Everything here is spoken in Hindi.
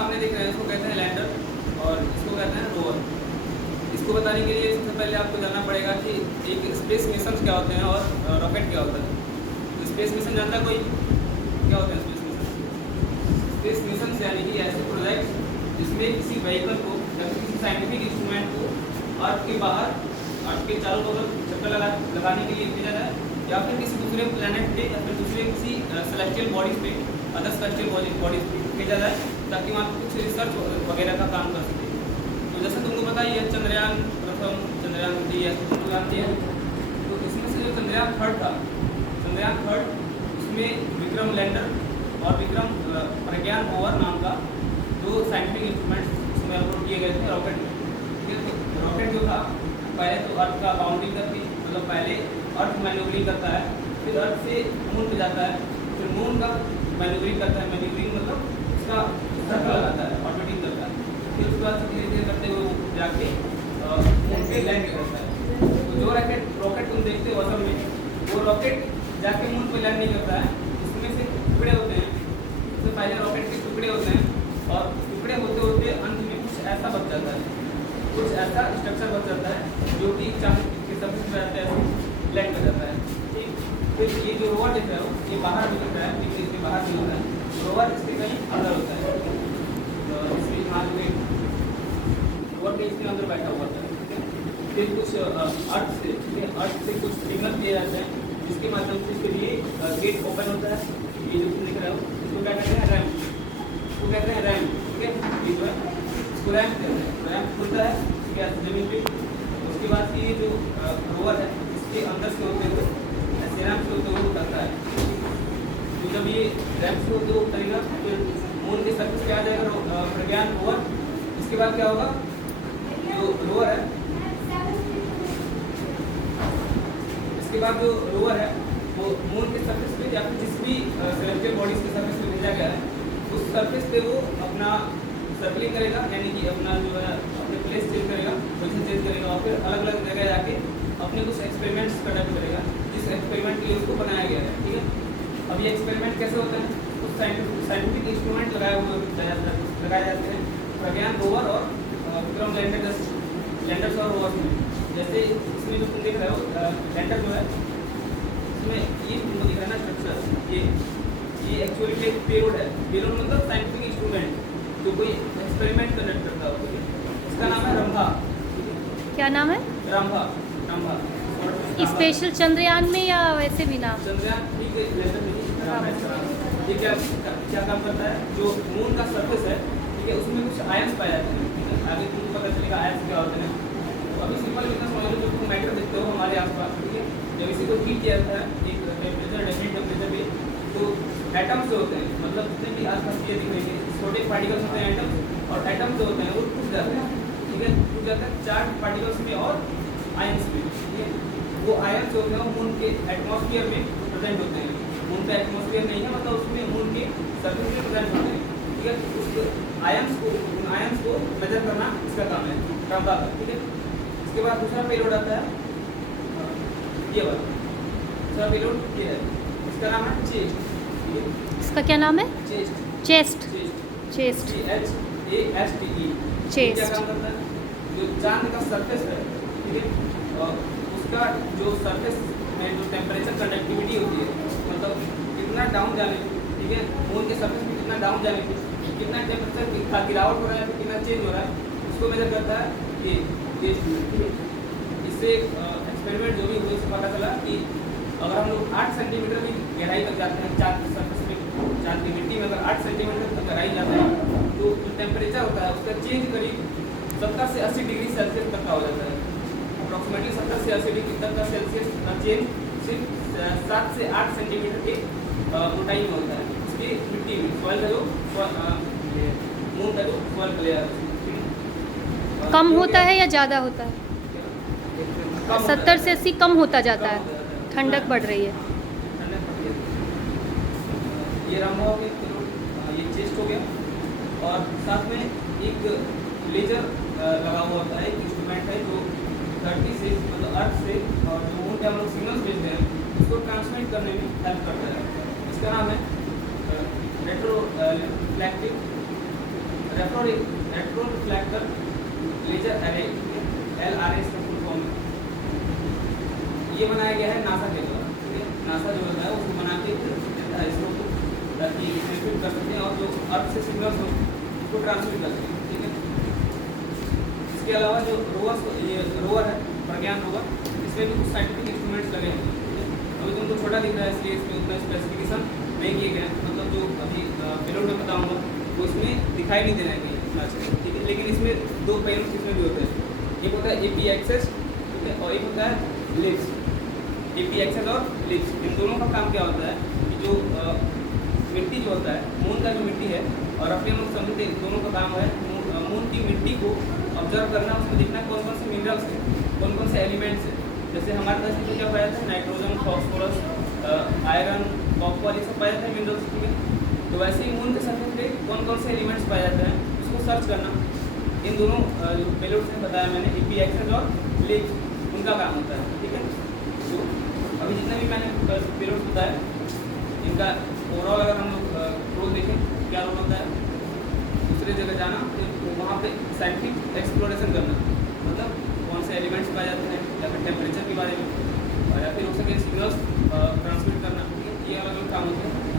सामने देख रहे हैं इसको कहते हैं लैंडर और इसको कहते हैं रोवर। इसको बताने के लिए सबसे पहले आपको जानना पड़ेगा कि एक स्पेस मिशन क्या होते हैं और रॉकेट क्या होता है। स्पेस मिशन जानता है कोई? क्या होता है स्पेस मिशन? स्पेस मिशन यानी कि ऐसे प्रोजेक्ट जिसमें किसी व्हीकल को या किसी साइंटिफिक इंस्ट्रूमेंट को अर्थ के बाहर, अर्थ के चारों तरफ चक्कर लगाने के लिए भेजा जाए, या फिर किसी दूसरे प्लैनेट पे या फिर दूसरे किसी सेलेस्टियल बॉडीज पे, अदर सेलेस्टियल बॉडीज पे भेजा जाए ताकि वहाँ कुछ रिसर्च वगैरह का काम कर सके। तो जैसे तुमको पता ही है चंद्रयान प्रथम, चंद्रयान द्वितीय, तुमको जानते हैं। तो इसमें से जो चंद्रयान थर्ड था, चंद्रयान थर्ड, उसमें विक्रम लैंडर और विक्रम प्रज्ञान रोवर नाम का दो साइंटिफिक इंस्ट्रूमेंट्स उसमें अपलोड किए गए थे रॉकेट में। तो रॉकेट जो था पहले तो अर्थ का बाउंड्री करती, मतलब पहले अर्थ मैन्यूवरिंग करता है, फिर अर्थ से मून पे जाता है, फिर मून का मैन्यूवरिंग करता है, मैन्यूवरिंग मतलब उसका सर्कल लगाता है, ऑर्बिटिंग करता है, फिर उसके बाद धीरे धीरे करते हुए जाके मून पे लैंड करता है। तो जो रॉकेट तुम देखते हो असल में, वो रॉकेट जाके मून पे लैंड नहीं करता है, उसमें से टुकड़े होते हैं। सबसे पहले रॉकेट के टुकड़े होते हैं और टुकड़े होते होते अंत में कुछ ऐसा बच जाता है, कुछ ऐसा स्ट्रक्चर बच जाता है जो कि चांद के सरफेस पे रहता है, लैंड कर जाता है। ठीक, फिर ये जो रोवर दिख रहा है ये बाहर भी दिख रहा है, लेकिन इसके बाहर भी होता है, रोवर इसके कहीं अंदर होता है। तो इसमें यहाँ रोवर के इसके अंदर बैठा हुआ था। फिर कुछ अर्थ से कुछ सिग्नल दिए जाते हैं जिसके माध्यम से इसके लिए गेट ओपन होता है। ये जो तुम दिख रहे हो इसको क्या कहते हैं? रैम। इसको कहते हैं रैम। ठीक है, ये जो है इसको रैम कहते हैं। रैम खुलता है, ठीक है, जमीन पे। उसके बाद ये जो रोवर है इसके अंदर से होते हुए ऐसे रैम से होते हुए उतरता है। तो जब ये रैम से होते हुए उतरेगा फिर मून के सरफेस पे आ जाएगा प्रज्ञान रोवर। इसके बाद क्या होगा, जो रोवर है, इसके बाद जो रोवर है वो मून के सरफेस पे या फिर जिस भी सेलेस्टियल बॉडीज के सरफेस पे भेजा गया है उस सरफेस पे वो अपना सर्कलिंग करेगा, यानी कि अपना जो है अपने प्लेस चेंज करेगा, पोजीशन चेंज करेगा और फिर अलग अलग जगह जाके अपने कुछ एक्सपेरिमेंट्स कंडक्ट करेगा जिस एक्सपेरिमेंट के लिए उसको बनाया गया है। ठीक है, अब ये एक्सपेरिमेंट कैसे होते हैं? कुछ साइंटिफिक इंस्ट्रूमेंट लगाए जाते हैं प्रज्ञान रोवर और विक्रम लैंडर्स और रोवर्स में। जैसे इसमें जो तुम देख रहे हो लैंडर जो है इसमें ये तुमको दिख रहा है ना स्ट्रक्चर, ये एक्चुअली एक पेलोड है। पेलोड मतलब साइंटिफिक इंस्ट्रूमेंट जो कोई एक्सपेरिमेंट कंडक्ट करता हो। इसका नाम है रंभा। क्या नाम है? रंभा। रंभा स्पेशल चंद्रयान में या वैसे भी नाम? चंद्रयान ठीक है, ये क्या काम करता है? जो मून का सरफेस है, ठीक है, उसमें कुछ आयंस पाए जाते हैं। ठीक है, आगे तुमको पता चलेगा आयंस क्या होते हैं। तो अभी सिंपल इतना समझ लो, जो तुम मैटर देखते हो हमारे आसपास, ठीक है, जब इसी को हीट किया जाता है एक टेम्परेचर, डेफिनेट टेम्परेचर पे, तो एटम्स जो होते हैं, मतलब जितने भी आसपास ये दिख रहे हैं छोटे पार्टिकल्स होते हैं एटम्स, और एटम्स जो होते हैं वो टूट जाते हैं। ठीक है, टूट जाते हैं चार्ज पार्टिकल्स में और आयंस में। ठीक है, वो आयंस जो होते हैं मून के एटमॉस्फेयर में प्रेजेंट होते हैं। मून का एटमॉस्फेयर नहीं है, मतलब उसमें मून के सरफेस में प्रेजेंट होते हैं। ठीक है, उस आयंस को मेजर करना इसका काम है, रंभा का। ठीक है, इसके बाद दूसरा पेलोड आता है ये वाला। दूसरा पेलोड ये है, इसका नाम है चेस्ट। ठीक है, इसका क्या नाम है? Chest. Chest. Chest CHASTE। Chest क्या काम करता है? जो चांद का सरफेस है, ठीक है, और उसका जो सरफेस में जो टेम्परेचर कंडक्टिविटी होती है, मतलब कितना डाउन जाने, ठीक है, मून के सरफेस में कितना डाउन जाने पे कितना टेम्परेचर का गिरावट हो रहा है, तो कितना चेंज हो रहा है, उसको मेजर करता है ये ठीक है। इससे एक्सपेरिमेंट जो भी हुआ उससे पता चला कि अगर हम लोग 8 सेंटीमीटर की गहराई तक जाते हैं चांद के सरफेस में, चांद की मिट्टी में अगर 8 सेंटीमीटर तक गहराई जाता है तो जो टेम्परेचर होता है उसका चेंज करीब 70 से 80 डिग्री सेल्सियस तक का हो जाता है। अप्रॉक्सीमेटली 70 से 80 डिग्री तक का सेल्सियस का चेंज सिर्फ 7 से 8 सेंटीमीटर के मोटाई में होता है। इसकी मिट्टी में सॉइल का जो मून का जो सॉइल लेयर कम होता है या ज़्यादा होता है? 70 से 80 कम होता जाता है, ठंडक बढ़ रही है। ये रंभा हो गया, ये चेस्ट हो गया, और साथ में एक लेजर लगा हुआ होता है, एक इंस्ट्रूमेंट है जो धरती से, मतलब अर्थ से, और जो मून पे हम लोग सिग्नल्स भेजते हैं उसको ट्रांसमिट करने में हेल्प करता है। इसका नाम है रेट्रो रिफ्लेक्टर लेजर अरे, LRA इसका फुल फॉर्म है। ये बनाया गया है नासा के द्वारा, ठीक है। नासा जो होता है उसको बना के देता है इसरो को, ताकि इसमें फिट कर सकते हैं और जो अर्थ से सिग्नल्स हो उसको ट्रांसमिट कर सकें, ठीक है। इसके अलावा जो ये रोवर है, प्रज्ञान रोवर, इसमें भी कुछ साइंटिफिक इंस्ट्रूमेंट्स लगे हैं, ठीक है। अभी तुमको छोटा दिख रहा है इसलिए इसमें उतना स्पेसिफिकेशन नहीं किए गए हैं, मतलब जो अभी पेलोड में बताऊँगा वो इसमें दिखाई नहीं दे रहे हैं इतना अच्छे, ठीक है। लेकिन इसमें दो पेलोड इसमें भी होते हैं, एक होता है AP एक्सेस, ठीक है, और एक होता है लिप्स। AP एक्सेस और लिप्स, इन दोनों का काम क्या होता है कि जो मिट्टी जो होता है, मून का जो मिट्टी है, और अपने लोग समझते हैं दोनों का काम है मून की मिट्टी को ऑब्जर्व करना, उसमें देखना कौन कौन से मिनरल्स हैं, कौन कौन से एलिमेंट्स हैं। जैसे हमारे धरती पर क्या पाया जाता है, नाइट्रोजन, फॉस्फोरस, आयरन, कॉपर, ये सब पाया जाता है मिनरल्स, ठीक है। तो वैसे ही मून के सरफेस पे कौन कौन से एलिमेंट्स पाए जाते हैं उसको सर्च करना, इन दोनों जो पेलोड्स ने बताया मैंने, AP एक्सेस और लिप्स, उनका काम होता है, ठीक है। तो अभी जितने भी मैंने पेलोड्स बताया, इनका ओवरऑल अगर हम लोग रोल देखें क्या रोल होता है, दूसरे जगह जाना, तो वहाँ पे साइंटिफिक एक्सप्लोरेशन करना, मतलब कौन से एलिमेंट्स पाए जाते हैं, या फिर टेम्परेचर के बारे में, या फिर हो सके सिग्नल्स ट्रांसमिट करना, ठीक है। ये अलग अलग काम होते हैं।